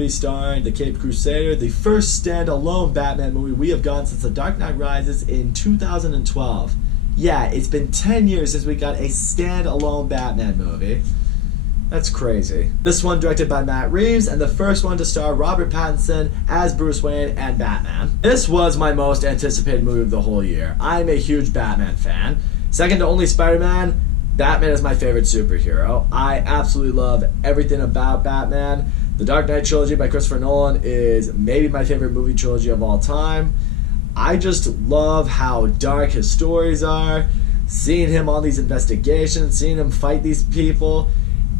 movie starring the Caped Crusader, the first standalone Batman movie we have gotten since The Dark Knight Rises in 2012. Yeah, it's been 10 years since we got a standalone Batman movie. That's crazy. This one directed by Matt Reeves, and the first one to star Robert Pattinson as Bruce Wayne and Batman. This was my most anticipated movie of the whole year. I'm a huge Batman fan. Second to only Spider-Man, Batman is my favorite superhero. I absolutely love everything about Batman. The Dark Knight trilogy by Christopher Nolan is maybe my favorite movie trilogy of all time. I just love how dark his stories are, seeing him on these investigations, seeing him fight these people.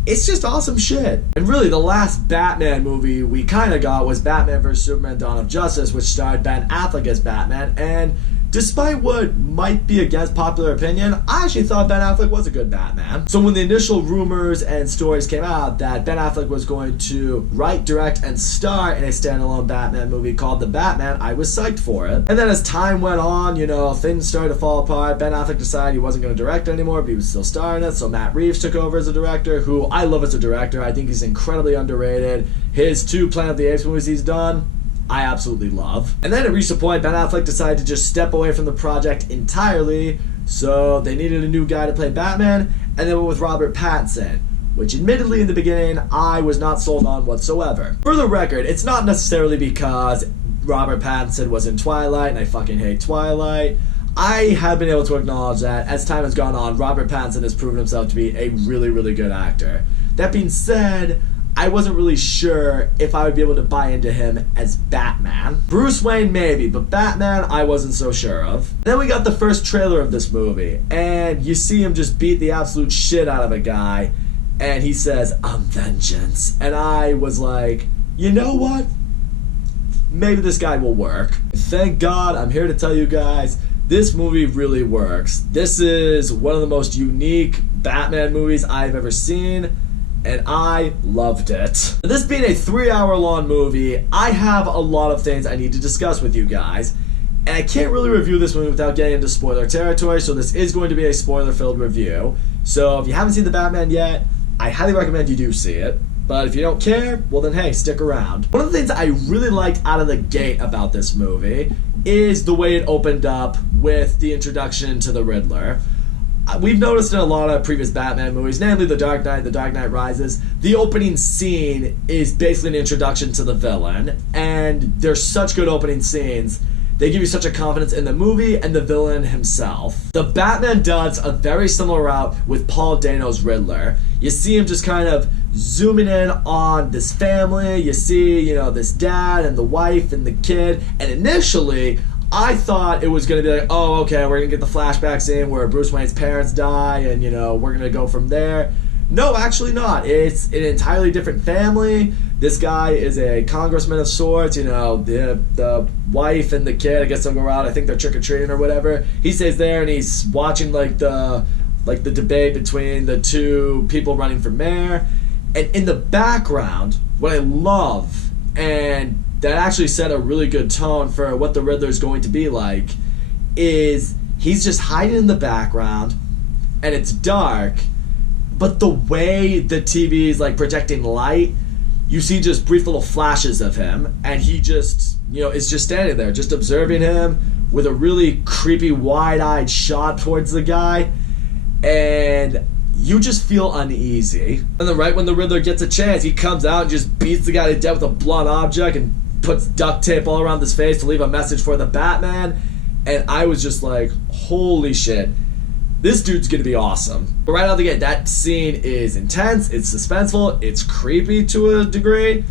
It's just awesome shit. And really, the last Batman movie we kind of got was Batman vs. Superman: Dawn of Justice, which starred Ben Affleck as Batman, and despite what might be against popular opinion, I actually thought Ben Affleck was a good Batman. So when the initial rumors and stories came out that Ben Affleck was going to write, direct, and star in a standalone Batman movie called The Batman, I was psyched for it. And then as time went on, things started to fall apart. Ben Affleck decided he wasn't going to direct anymore, but he was still starring it, so Matt Reeves took over as a director, who I love as a director. I think he's incredibly underrated. His 2 Planet of the Apes movies he's done, I absolutely love. And then it reached a point Ben Affleck decided to just step away from the project entirely, so they needed a new guy to play Batman, and they went with Robert Pattinson, which admittedly in the beginning I was not sold on whatsoever. For the record, it's not necessarily because Robert Pattinson was in Twilight and I fucking hate Twilight. I have been able to acknowledge that as time has gone on, Robert Pattinson has proven himself to be a really, really good actor. That being said, I wasn't really sure if I would be able to buy into him as Batman. Bruce Wayne maybe, but Batman I wasn't so sure of. Then we got the first trailer of this movie, and you see him just beat the absolute shit out of a guy, and he says, "I'm vengeance." And I was like, you know what? Maybe this guy will work. Thank God, I'm here to tell you guys, this movie really works. This is one of the most unique Batman movies I've ever seen, and I loved it. This being a 3-hour-long movie, I have a lot of things I need to discuss with you guys, and I can't really review this movie without getting into spoiler territory, so this is going to be a spoiler-filled review. So if you haven't seen The Batman yet, I highly recommend you do see it. But if you don't care, well then hey, stick around. One of the things I really liked out of the gate about this movie is the way it opened up with the introduction to the Riddler. We've noticed in a lot of previous Batman movies, namely The Dark Knight, The Dark Knight Rises, the opening scene is basically an introduction to the villain, and there's such good opening scenes. They give you such a confidence in the movie and the villain himself. The Batman does a very similar route with Paul Dano's Riddler. You see him just kind of zooming in on this family. You see, this dad and the wife and the kid, and initially I thought it was going to be like, oh, okay, we're going to get the flashback scene where Bruce Wayne's parents die and, we're going to go from there. No, actually not. It's an entirely different family. This guy is a congressman of sorts, the wife and the kid, I guess they'll go out, I think they're trick-or-treating or whatever. He stays there and he's watching the debate between the 2 people running for mayor. And in the background, what I love, and that actually set a really good tone for what the Riddler is going to be like, is he's just hiding in the background, and it's dark, but the way the TV is projecting light, you see just brief little flashes of him, and he just, is just standing there, just observing him with a really creepy, wide-eyed shot towards the guy, and you just feel uneasy. And then right when the Riddler gets a chance, he comes out and just beats the guy to death with a blunt object and puts duct tape all around his face to leave a message for the Batman. And I was just like, holy shit, this dude's gonna be awesome. But right out of the gate, that scene is intense, it's suspenseful, it's creepy to a degree,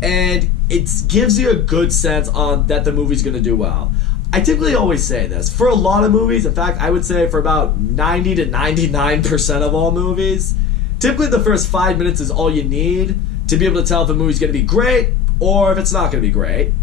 and it gives you a good sense on that the movie's gonna do well. I typically always say this. For a lot of movies, in fact, I would say for about 90 to 99% of all movies, typically the first 5 minutes is all you need to be able to tell if a movie's going to be great or if it's not going to be great.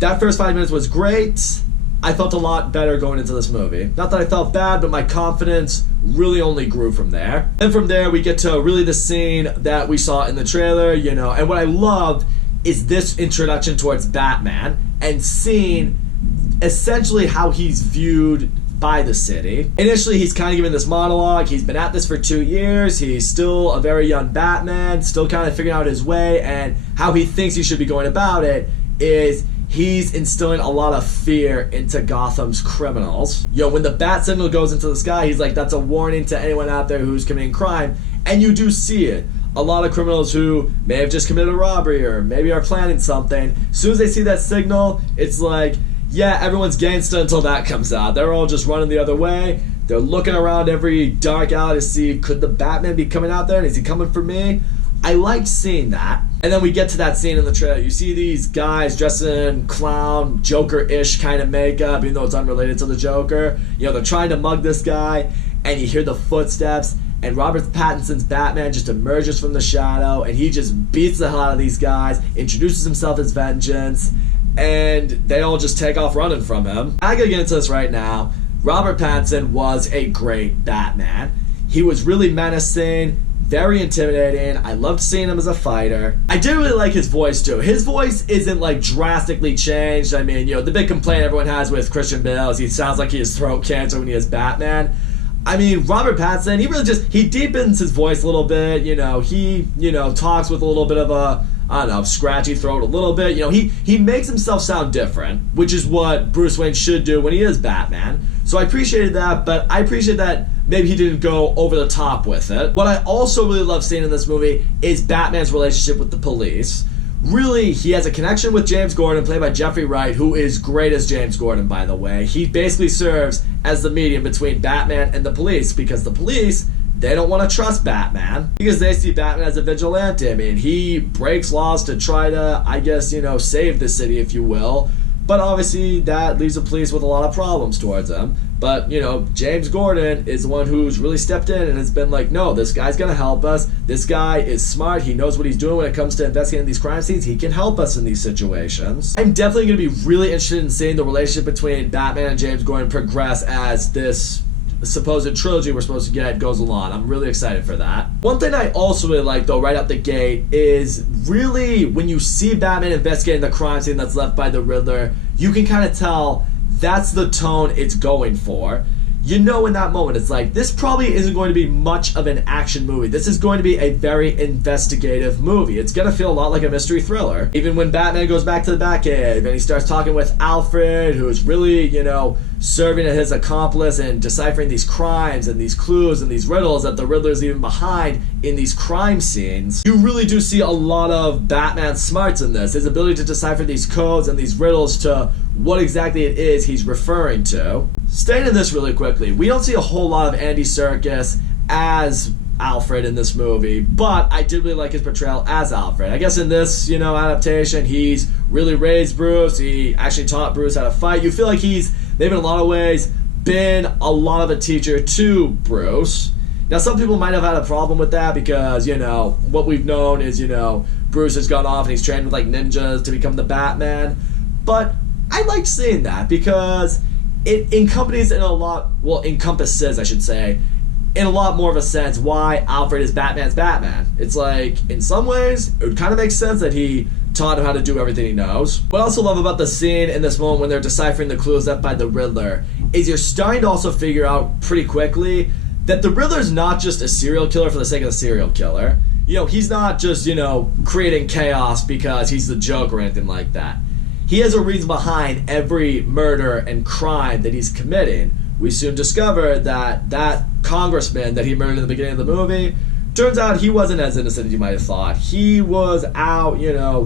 That first 5 minutes was great. I felt a lot better going into this movie. Not that I felt bad, but my confidence really only grew from there. And from there, we get to really the scene that we saw in the trailer, and what I loved is this introduction towards Batman and seeing essentially how he's viewed by the city. Initially, he's kind of giving this monologue. He's been at this for 2 years. He's still a very young Batman, still kind of figuring out his way, and how he thinks he should be going about it is he's instilling a lot of fear into Gotham's criminals. When the bat signal goes into the sky, he's like, that's a warning to anyone out there who's committing crime, and you do see it. A lot of criminals who may have just committed a robbery or maybe are planning something, as soon as they see that signal, it's like, yeah, everyone's gangsta until that comes out. They're all just running the other way. They're looking around every dark alley to see, could the Batman be coming out there, and is he coming for me? I like seeing that. And then we get to that scene in the trailer. You see these guys dressed in clown, Joker-ish kind of makeup, even though it's unrelated to the Joker. They're trying to mug this guy, and you hear the footsteps, and Robert Pattinson's Batman just emerges from the shadow, and he just beats the hell out of these guys, introduces himself as Vengeance, and they all just take off running from him. I gotta get into this right now. Robert Pattinson was a great Batman. He was really menacing, very intimidating. I loved seeing him as a fighter. I did really like his voice too. His voice isn't like drastically changed. I mean, the big complaint everyone has with Christian Bale is he sounds like he has throat cancer when he is Batman. I mean, Robert Pattinson, he really he deepens his voice a little bit. He talks with a little bit of a, I don't know, scratchy throat a little bit. He makes himself sound different, which is what Bruce Wayne should do when he is Batman. So I appreciated that, but I appreciate that maybe he didn't go over the top with it. What I also really love seeing in this movie is Batman's relationship with the police. Really, he has a connection with James Gordon, played by Jeffrey Wright, who is great as James Gordon, by the way. He basically serves as the medium between Batman and the police, because the police, they don't want to trust Batman, because they see Batman as a vigilante. I mean, he breaks laws to try to, I guess, save the city, if you will. But obviously, that leaves the police with a lot of problems towards him. But, James Gordon is the one who's really stepped in and has been like, no, this guy's going to help us. This guy is smart. He knows what he's doing when it comes to investigating these crime scenes. He can help us in these situations. I'm definitely going to be really interested in seeing the relationship between Batman and James Gordon progress as this supposed trilogy we're supposed to get goes along. I'm really excited for that. One thing I also really like, though, right out the gate is really when you see Batman investigating the crime scene that's left by the Riddler, you can kind of tell that's the tone it's going for. In that moment, it's like, this probably isn't going to be much of an action movie. This is going to be a very investigative movie. It's going to feel a lot like a mystery thriller. Even when Batman goes back to the Batcave and he starts talking with Alfred, who's really, serving as his accomplice and deciphering these crimes and these clues and these riddles that the Riddler's even behind in these crime scenes, you really do see a lot of Batman's smarts in this. His ability to decipher these codes and these riddles to what exactly it is he's referring to. Staying in this really quickly, we don't see a whole lot of Andy Serkis as Alfred in this movie, but I did really like his portrayal as Alfred. I guess in this, adaptation, he's really raised Bruce. He actually taught Bruce how to fight. You feel like he's maybe in a lot of ways been a lot of a teacher to Bruce. Now, some people might have had a problem with that because, what we've known is, Bruce has gone off and he's trained with like ninjas to become the Batman. But I like seeing that because it encompasses I should say, in a lot more of a sense why Alfred is Batman's Batman. It's like, in some ways, it would kind of make sense that he taught him how to do everything he knows. What I also love about the scene in this moment when they're deciphering the clues left by the Riddler is you're starting to also figure out pretty quickly that the Riddler's not just a serial killer for the sake of the serial killer. He's not just, creating chaos because he's the Joker or anything like that. He has a reason behind every murder and crime that he's committing. We soon discover that that congressman that he murdered in the beginning of the movie, turns out he wasn't as innocent as you might have thought. He was out,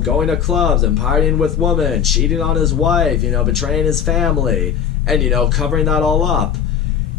going to clubs and partying with women, cheating on his wife, betraying his family, and, covering that all up.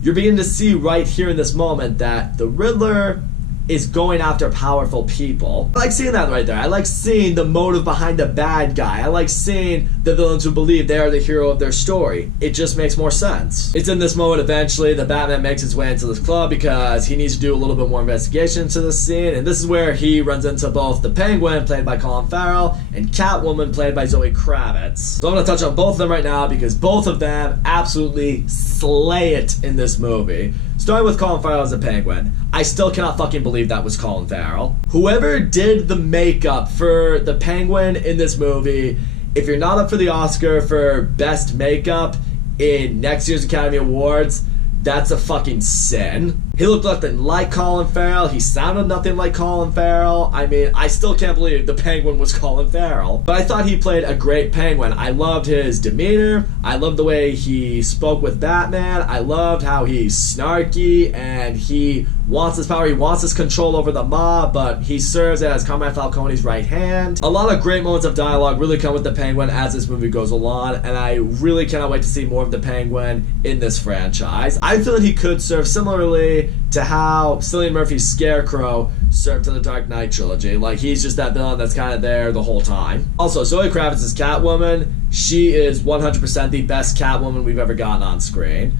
You're beginning to see right here in this moment that the Riddler is going after powerful people. I like seeing that right there. I like seeing the motive behind the bad guy. I like seeing the villains who believe they are the hero of their story. It just makes more sense. It's in this moment eventually that Batman makes his way into this club because he needs to do a little bit more investigation into this scene, and this is where he runs into both the Penguin, played by Colin Farrell, and Catwoman, played by Zoe Kravitz. So I'm going to touch on both of them right now because both of them absolutely slay it in this movie. Starting with Colin Farrell as the Penguin, I still cannot fucking believe that was Colin Farrell. Whoever did the makeup for the Penguin in this movie, if you're not up for the Oscar for best makeup, in next year's Academy Awards, that's a fucking sin. He looked nothing like Colin Farrell. He sounded nothing like Colin Farrell. I mean, I still can't believe the Penguin was Colin Farrell. But I thought he played a great Penguin. I loved his demeanor. I loved the way he spoke with Batman. I loved how he's snarky and he wants his power. He wants his control over the mob, but he serves as Carmine Falcone's right hand. A lot of great moments of dialogue really come with the Penguin as this movie goes along, and I really cannot wait to see more of the Penguin in this franchise. I feel that he could serve similarly to how Cillian Murphy's Scarecrow served to the Dark Knight trilogy. Like, he's just that villain that's kind of there the whole time. Also, Zoe Kravitz's Catwoman, she is 100% the best Catwoman we've ever gotten on screen.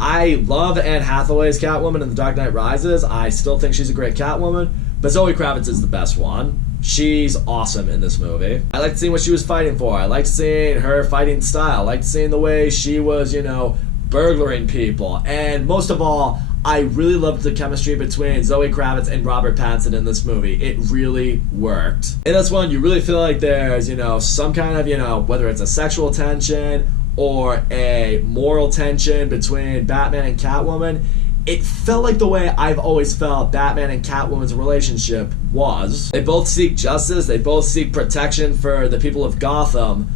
I love Anne Hathaway's Catwoman in The Dark Knight Rises. I still think she's a great Catwoman, but Zoe Kravitz is the best one. She's awesome in this movie. I liked seeing what she was fighting for. I liked seeing her fighting style. I liked seeing the way she was, you know, burglaring people. And most of all, I really loved the chemistry between Zoe Kravitz and Robert Pattinson in this movie. It really worked. In this one, you really feel like there's, you know, some kind of, you know, whether it's a sexual tension or a moral tension between Batman and Catwoman. It felt like the way I've always felt Batman and Catwoman's relationship was. They both seek justice, they both seek protection for the people of Gotham,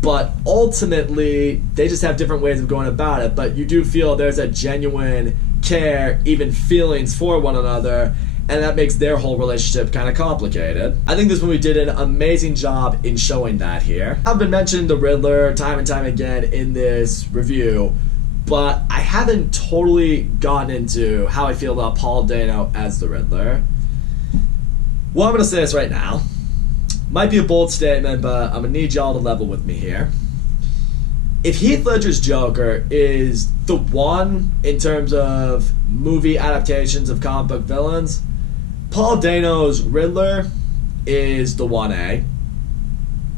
but ultimately, they just have different ways of going about it. But you do feel there's a genuine care, even feelings for one another, and that makes their whole relationship kind of complicated. I think this movie did an amazing job in showing that here. I've been mentioning the Riddler time and time again in this review, but I haven't totally gotten into how I feel about Paul Dano as the Riddler. Well, I'm going to say this right now. Might be a bold statement, but I'm going to need y'all to level with me here. If Heath Ledger's Joker is the one in terms of movie adaptations of comic book villains, Paul Dano's Riddler is the 1A.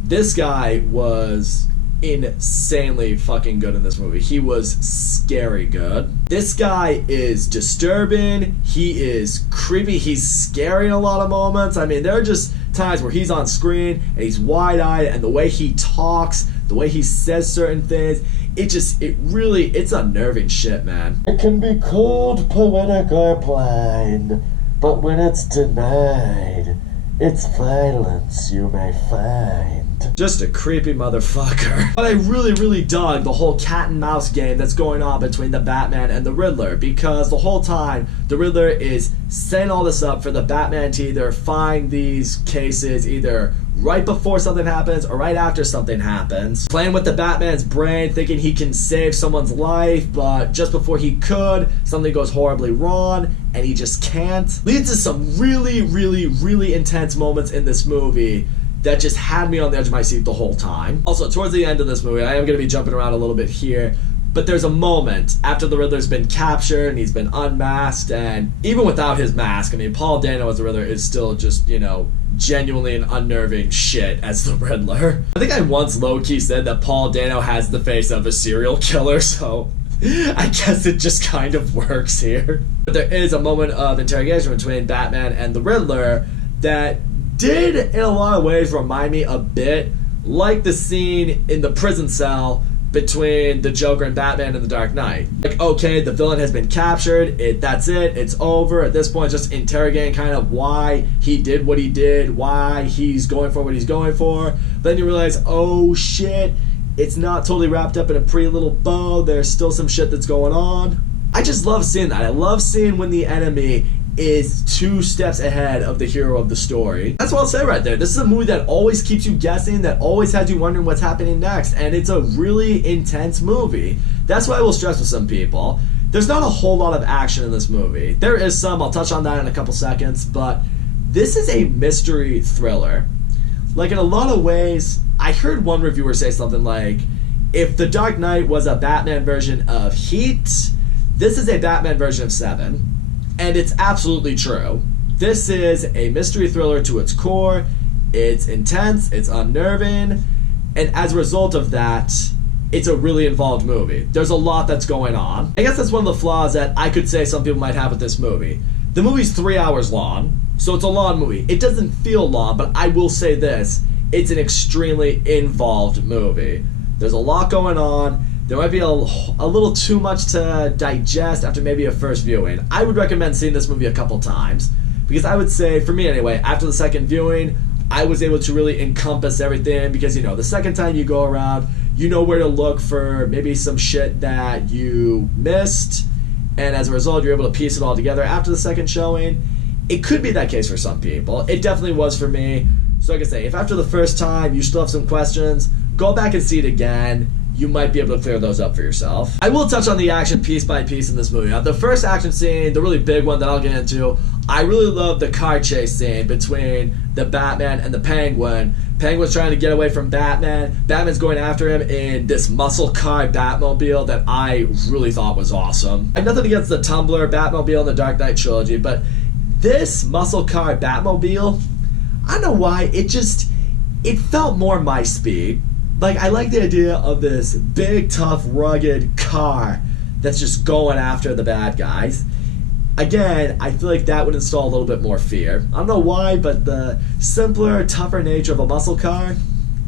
This guy was insanely fucking good in this movie. He was scary good. This guy is disturbing. He is creepy. He's scary in a lot of moments. I mean, there are just times where he's on screen and he's wide-eyed, and the way he talks, the way he says certain things, it's unnerving shit, man. It can be cold, poetic, or blind, but when it's denied, it's violence you may find. Just a creepy motherfucker. But I really, really dug the whole cat and mouse game that's going on between the Batman and the Riddler, because the whole time the Riddler is setting all this up for the Batman to either find these cases either right before something happens or right after something happens, playing with the Batman's brain, thinking he can save someone's life, but just before he could, something goes horribly wrong and he just can't. Leads to some really, really, really intense moments in this movie that just had me on the edge of my seat the whole time. Also, towards the end of this movie, I am going to be jumping around a little bit here, but there's a moment after the Riddler's been captured and he's been unmasked, and even without his mask, I mean, Paul Dano as the Riddler is still just, you know, genuinely an unnerving shit as the Riddler. I think I once low-key said that Paul Dano has the face of a serial killer, so I guess it just kind of works here. But there is a moment of interrogation between Batman and the Riddler that did, in a lot of ways, remind me a bit like the scene in the prison cell between the Joker and Batman in The Dark Knight. Like, okay, the villain has been captured, that's it, it's over. At this point, just interrogating kind of why he did what he did, why he's going for what he's going for. Then you realize, oh shit, it's not totally wrapped up in a pretty little bow, there's still some shit that's going on. I just love seeing that. I love seeing when the enemy is 2 steps ahead of the hero of the story. That's what I'll say right there. This is a movie that always keeps you guessing, that always has you wondering what's happening next, and it's a really intense movie. That's why I will stress with some people. There's not a whole lot of action in this movie. There is some, I'll touch on that in a couple seconds, but this is a mystery thriller. Like, in a lot of ways, I heard one reviewer say something like, if The Dark Knight was a Batman version of Heat, this is a Batman version of Seven. And it's absolutely true. This is a mystery thriller to its core. It's intense, it's unnerving, and as a result of that, it's a really involved movie. There's a lot that's going on. I guess that's one of the flaws that I could say some people might have with this movie. The movie's 3 hours long, so it's a long movie. It doesn't feel long, but I will say this, it's an extremely involved movie. There's a lot going on. there might be a little too much to digest after maybe a first viewing. I would recommend seeing this movie a couple times, because I would say, for me anyway, after the second viewing, I was able to really encompass everything, because, you know, the second time you go around, you know where to look for maybe some shit that you missed, and as a result, you're able to piece it all together after the second showing. It could be that case for some people. It definitely was for me. So like I say, if after the first time you still have some questions, go back and see it again. You might be able to clear those up for yourself. I will touch on the action piece by piece in this movie. Now, the first action scene, the really big one that I'll get into, I really love the car chase scene between the Batman and the Penguin. Penguin's trying to get away from Batman. Batman's going after him in this muscle car Batmobile that I really thought was awesome. I have nothing against the Tumbler Batmobile in the Dark Knight trilogy, but this muscle car Batmobile, I don't know why, it felt more my speed. Like, I like the idea of this big, tough, rugged car that's just going after the bad guys. Again, I feel like that would install a little bit more fear. I don't know why, but the simpler, tougher nature of a muscle car,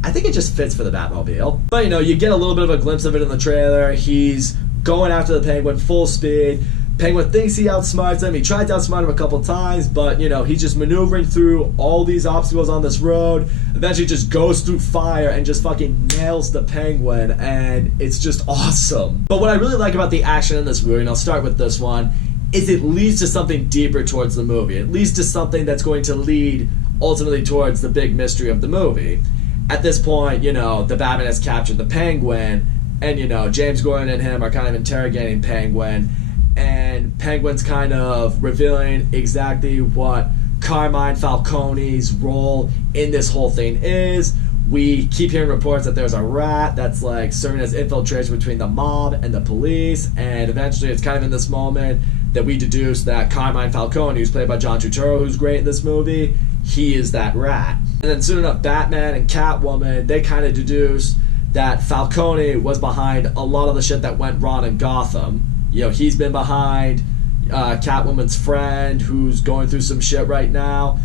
I think it just fits for the Batmobile. But, you know, you get a little bit of a glimpse of it in the trailer. He's going after the Penguin full speed. Penguin thinks he outsmarts him. He tried to outsmart him a couple times, but, you know, he's just maneuvering through all these obstacles on this road. Eventually just goes through fire and just fucking nails the Penguin, and it's just awesome. But what I really like about the action in this movie, and I'll start with this one, is it leads to something deeper towards the movie. It leads to something that's going to lead ultimately towards the big mystery of the movie. At this point, you know, the Batman has captured the Penguin, and, you know, James Gordon and him are kind of interrogating Penguin, and Penguin's kind of revealing exactly what Carmine Falcone's role in this whole thing is. We keep hearing reports that there's a rat that's like serving as infiltration between the mob and the police, and eventually it's kind of in this moment that we deduce that Carmine Falcone, who's played by John Turturro, who's great in this movie, he is that rat. And then soon enough, Batman and Catwoman, they kind of deduce that Falcone was behind a lot of the shit that went wrong in Gotham. You know, he's been behind Catwoman's friend, who's going through some shit right now.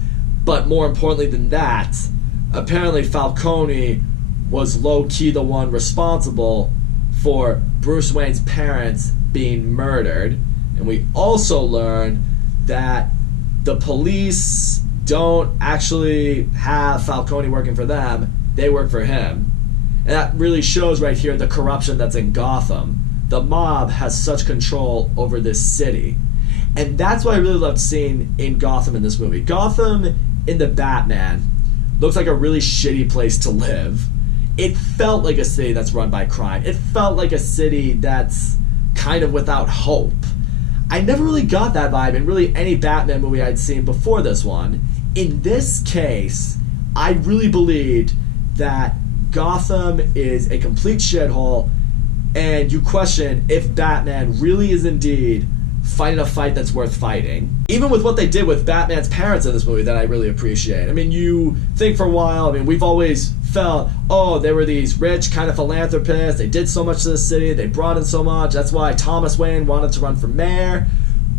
But more importantly than that, apparently Falcone was low-key the one responsible for Bruce Wayne's parents being murdered. And we also learn that the police don't actually have Falcone working for them. They work for him. And that really shows right here the corruption that's in Gotham. The mob has such control over this city. And that's what I really loved seeing in Gotham in this movie. Gotham in the Batman looks like a really shitty place to live. It felt like a city that's run by crime. It felt like a city that's kind of without hope. I never really got that vibe in really any Batman movie I'd seen before this one. In this case, I really believed that Gotham is a complete shithole, and you question if Batman really is indeed fighting a fight that's worth fighting. Even with what they did with Batman's parents in this movie that I really appreciate. I mean, you think for a while, I mean, we've always felt, oh, they were these rich kind of philanthropists, they did so much to the city, they brought in so much, that's why Thomas Wayne wanted to run for mayor.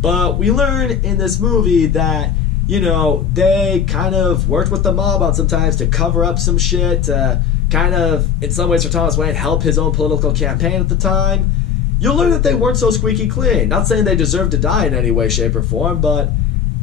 But we learn in this movie that, you know, they kind of worked with the mob on sometimes to cover up some shit, to kind of, in some ways for Thomas Wayne, help his own political campaign at the time. You'll learn that they weren't so squeaky clean. Not saying they deserved to die in any way, shape, or form, but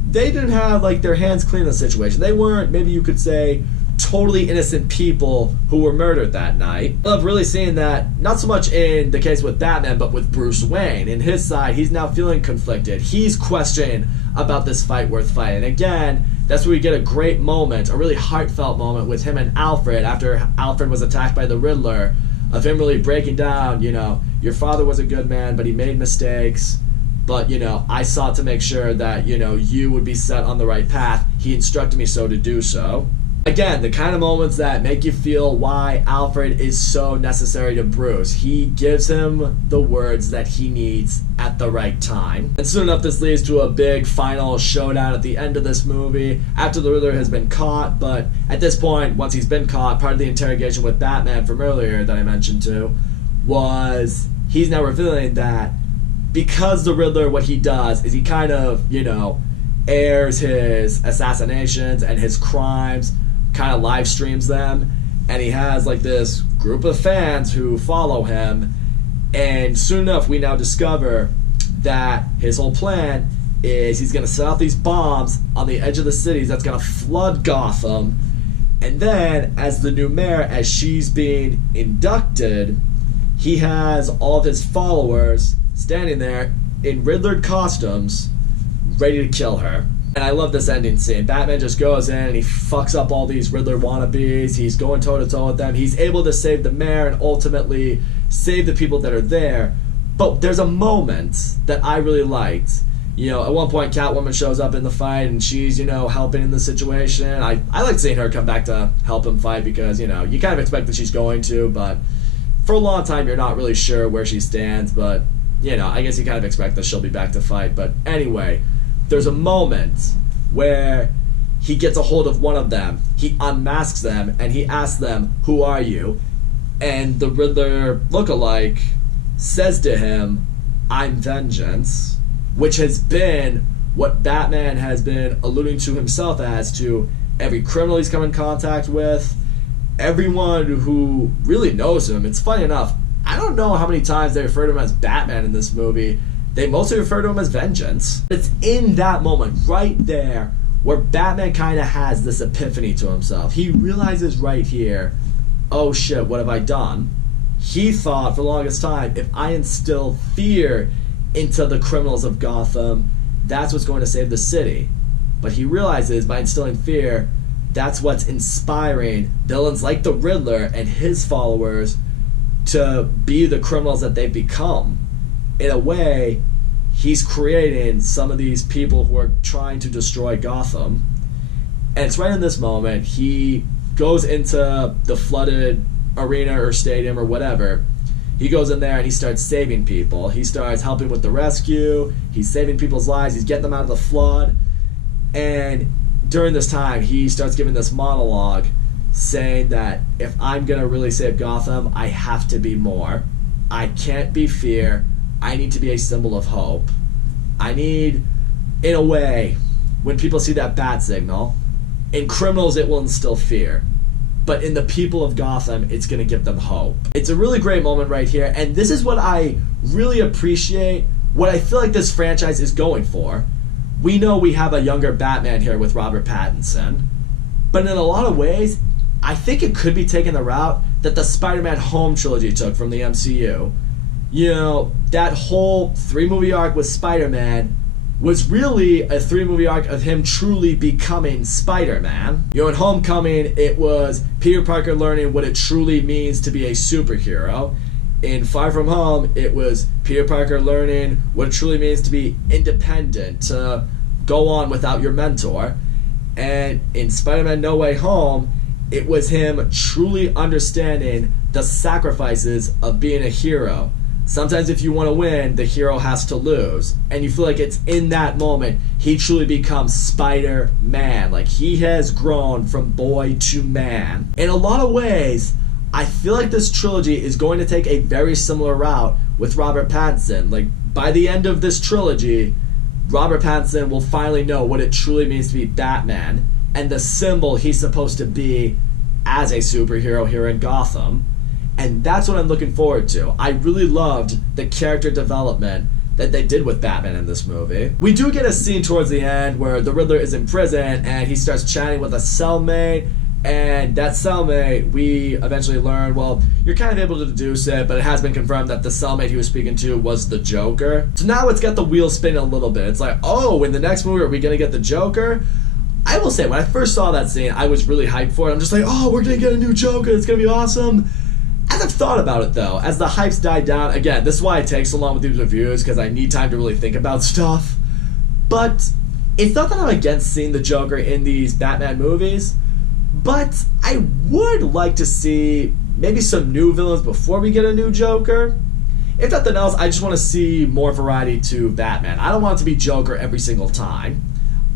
they didn't have, like, their hands clean in the situation. They weren't, maybe you could say, totally innocent people who were murdered that night. I love really seeing that, not so much in the case with Batman, but with Bruce Wayne. In his side, he's now feeling conflicted. He's questioning about this fight worth fighting. Again, that's where we get a great moment, a really heartfelt moment with him and Alfred after Alfred was attacked by the Riddler, of him really breaking down, you know, your father was a good man, but he made mistakes. But, you know, I sought to make sure that, you know, you would be set on the right path. He instructed me so to do so. Again, the kind of moments that make you feel why Alfred is so necessary to Bruce. He gives him the words that he needs at the right time. And soon enough, this leads to a big final showdown at the end of this movie, after the Riddler has been caught. But at this point, once he's been caught, part of the interrogation with Batman from earlier that I mentioned too, was he's now revealing that because the Riddler, what he does is he kind of, you know, airs his assassinations and his crimes, kind of live streams them, and he has like this group of fans who follow him, And soon enough, we now discover that his whole plan is he's going to set off these bombs on the edge of the cities that's going to flood Gotham. And then, as the new mayor, as she's being inducted, he has all of his followers standing there in Riddler costumes, ready to kill her. And I love this ending scene. Batman just goes in and he fucks up all these Riddler wannabes. He's going toe-to-toe with them. He's able to save the mayor and ultimately save the people that are there. But there's a moment that I really liked. At one point, Catwoman shows up in the fight, and she's, helping in the situation. I like seeing her come back to help him fight because, you kind of expect that she's going to, but for a long time, you're not really sure where she stands, but, I guess you kind of expect that she'll be back to fight. But anyway, there's a moment where he gets a hold of one of them, he unmasks them, and he asks them, "Who are you?" And the Riddler lookalike says to him, "I'm Vengeance," which has been what Batman has been alluding to himself as to every criminal he's come in contact with, everyone who really knows him. It's funny enough, I don't know how many times they refer to him as Batman in this movie. They mostly refer to him as Vengeance. It's in that moment, right there, where Batman kind of has this epiphany to himself. He realizes right here, oh shit, what have I done? He thought for the longest time, if I instill fear into the criminals of Gotham, that's what's going to save the city. But he realizes by instilling fear, that's what's inspiring villains like the Riddler and his followers to be the criminals that they've become. In a way, he's creating some of these people who are trying to destroy Gotham. And it's right in this moment, he goes into the flooded arena or stadium or whatever. He goes in there and he starts saving people. He starts helping with the rescue. He's saving people's lives. He's getting them out of the flood. And during this time, he starts giving this monologue saying that if I'm going to really save Gotham, I have to be more. I can't be fear. I need to be a symbol of hope. I need, in a way, when people see that bat signal, in criminals it will instill fear. But in the people of Gotham, it's going to give them hope. It's a really great moment right here, and this is what I really appreciate, what I feel like this franchise is going for. We know we have a younger Batman here with Robert Pattinson, but in a lot of ways, I think it could be taking the route that the Spider-Man Home trilogy took from the MCU. That whole 3-movie arc with Spider-Man was really a 3-movie arc of him truly becoming Spider-Man. In Homecoming, it was Peter Parker learning what it truly means to be a superhero. In Far From Home, it was Peter Parker learning what it truly means to be independent, to go on without your mentor. And in Spider-Man No Way Home, it was him truly understanding the sacrifices of being a hero. Sometimes if you want to win, the hero has to lose. And you feel like it's in that moment he truly becomes Spider-Man. Like, he has grown from boy to man. In a lot of ways, I feel like this trilogy is going to take a very similar route with Robert Pattinson. Like, by the end of this trilogy, Robert Pattinson will finally know what it truly means to be Batman and the symbol he's supposed to be as a superhero here in Gotham. And that's what I'm looking forward to. I really loved the character development that they did with Batman in this movie. We do get a scene towards the end where the Riddler is in prison and he starts chatting with a cellmate, and that cellmate, we eventually learn, well, you're kind of able to deduce it, but it has been confirmed that the cellmate he was speaking to was the Joker. So now it's got the wheels spinning a little bit. It's like, oh, in the next movie, are we going to get the Joker? I will say, when I first saw that scene, I was really hyped for it. I'm just like, oh, we're going to get a new Joker. It's going to be awesome. As I've thought about it, though, as the hype's died down, again, this is why I take so long with these reviews, because I need time to really think about stuff. But it's not that I'm against seeing the Joker in these Batman movies, but I would like to see maybe some new villains before we get a new Joker. If nothing else, I just want to see more variety to Batman. I don't want it to be Joker every single time.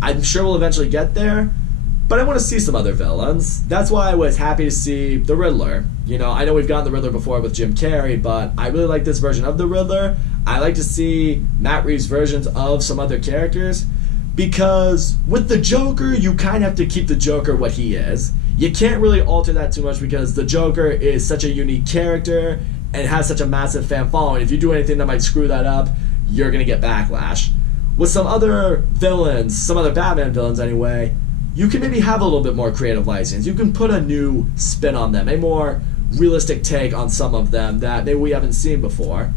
I'm sure we'll eventually get there, but I want to see some other villains. That's why I was happy to see the Riddler. I know we've gotten the Riddler before with Jim Carrey, but I really like this version of the Riddler. I like to see Matt Reeves' versions of some other characters, because with the Joker, you kind of have to keep the Joker what he is. You can't really alter that too much because the Joker is such a unique character, and has such a massive fan following. If you do anything that might screw that up, you're gonna get backlash. With some other villains, some other Batman villains anyway, you can maybe have a little bit more creative license. You can put a new spin on them, a more realistic take on some of them that maybe we haven't seen before.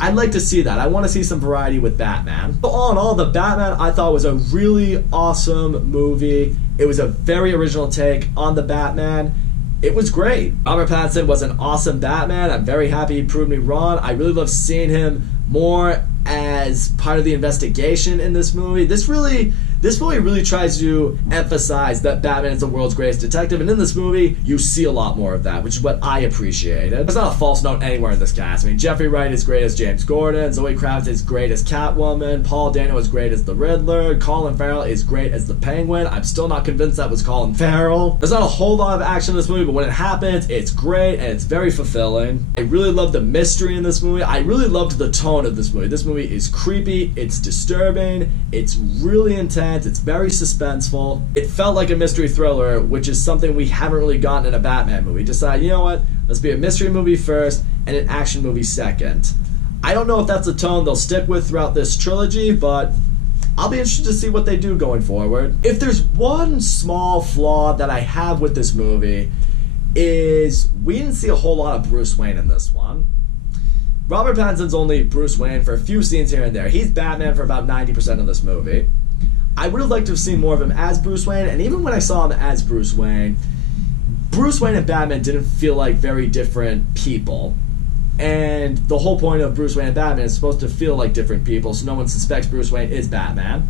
I'd like to see that. I want to see some variety with Batman. But all in all, The Batman I thought was a really awesome movie. It was a very original take on the Batman. It was great. Robert Pattinson was an awesome Batman. I'm very happy he proved me wrong. I really love seeing him more as part of the investigation in this movie. This movie really tries to emphasize that Batman is the world's greatest detective, and in this movie, you see a lot more of that, which is what I appreciated. There's not a false note anywhere in this cast. I mean, Jeffrey Wright is great as James Gordon, Zoe Kravitz is great as Catwoman, Paul Dano is great as the Riddler, Colin Farrell is great as the Penguin. I'm still not convinced that was Colin Farrell. There's not a whole lot of action in this movie, but when it happens, it's great and it's very fulfilling. I really love the mystery in this movie. I really loved the tone of this movie. This movie is creepy, it's disturbing, it's really intense, it's very suspenseful. It felt like a mystery thriller, which is something we haven't really gotten in a Batman movie. Decide, you know what, let's be a mystery movie first and an action movie second. I don't know if that's a tone they'll stick with throughout this trilogy, but I'll be interested to see what they do going forward. If there's one small flaw that I have with this movie, is we didn't see a whole lot of Bruce Wayne in this one. Robert Pattinson's only Bruce Wayne for a few scenes here and there. He's Batman for about 90% of this movie. I would have liked to have seen more of him as Bruce Wayne, and even when I saw him as Bruce Wayne and Batman didn't feel like very different people. And the whole point of Bruce Wayne and Batman is supposed to feel like different people, so no one suspects Bruce Wayne is Batman.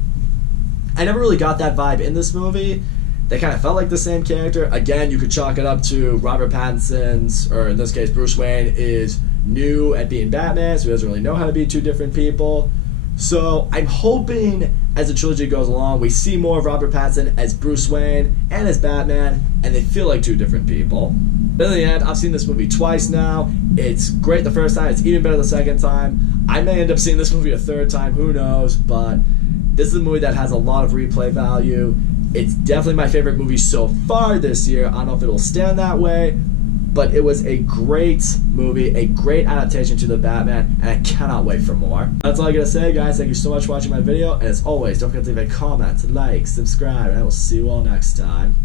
I never really got that vibe in this movie. They kind of felt like the same character. Again, you could chalk it up to Robert Pattinson's, or in this case, Bruce Wayne is new at being Batman, so he doesn't really know how to be two different people. So I'm hoping as the trilogy goes along, we see more of Robert Pattinson as Bruce Wayne and as Batman, and they feel like two different people. But in the end, I've seen this movie twice now. It's great the first time, it's even better the second time. I may end up seeing this movie a third time, who knows, but this is a movie that has a lot of replay value. It's definitely my favorite movie so far this year. I don't know if it'll stand that way, but it was a great movie, a great adaptation to the Batman, and I cannot wait for more. That's all I gotta say, guys. Thank you so much for watching my video, and as always, don't forget to leave a comment, like, subscribe, and I will see you all next time.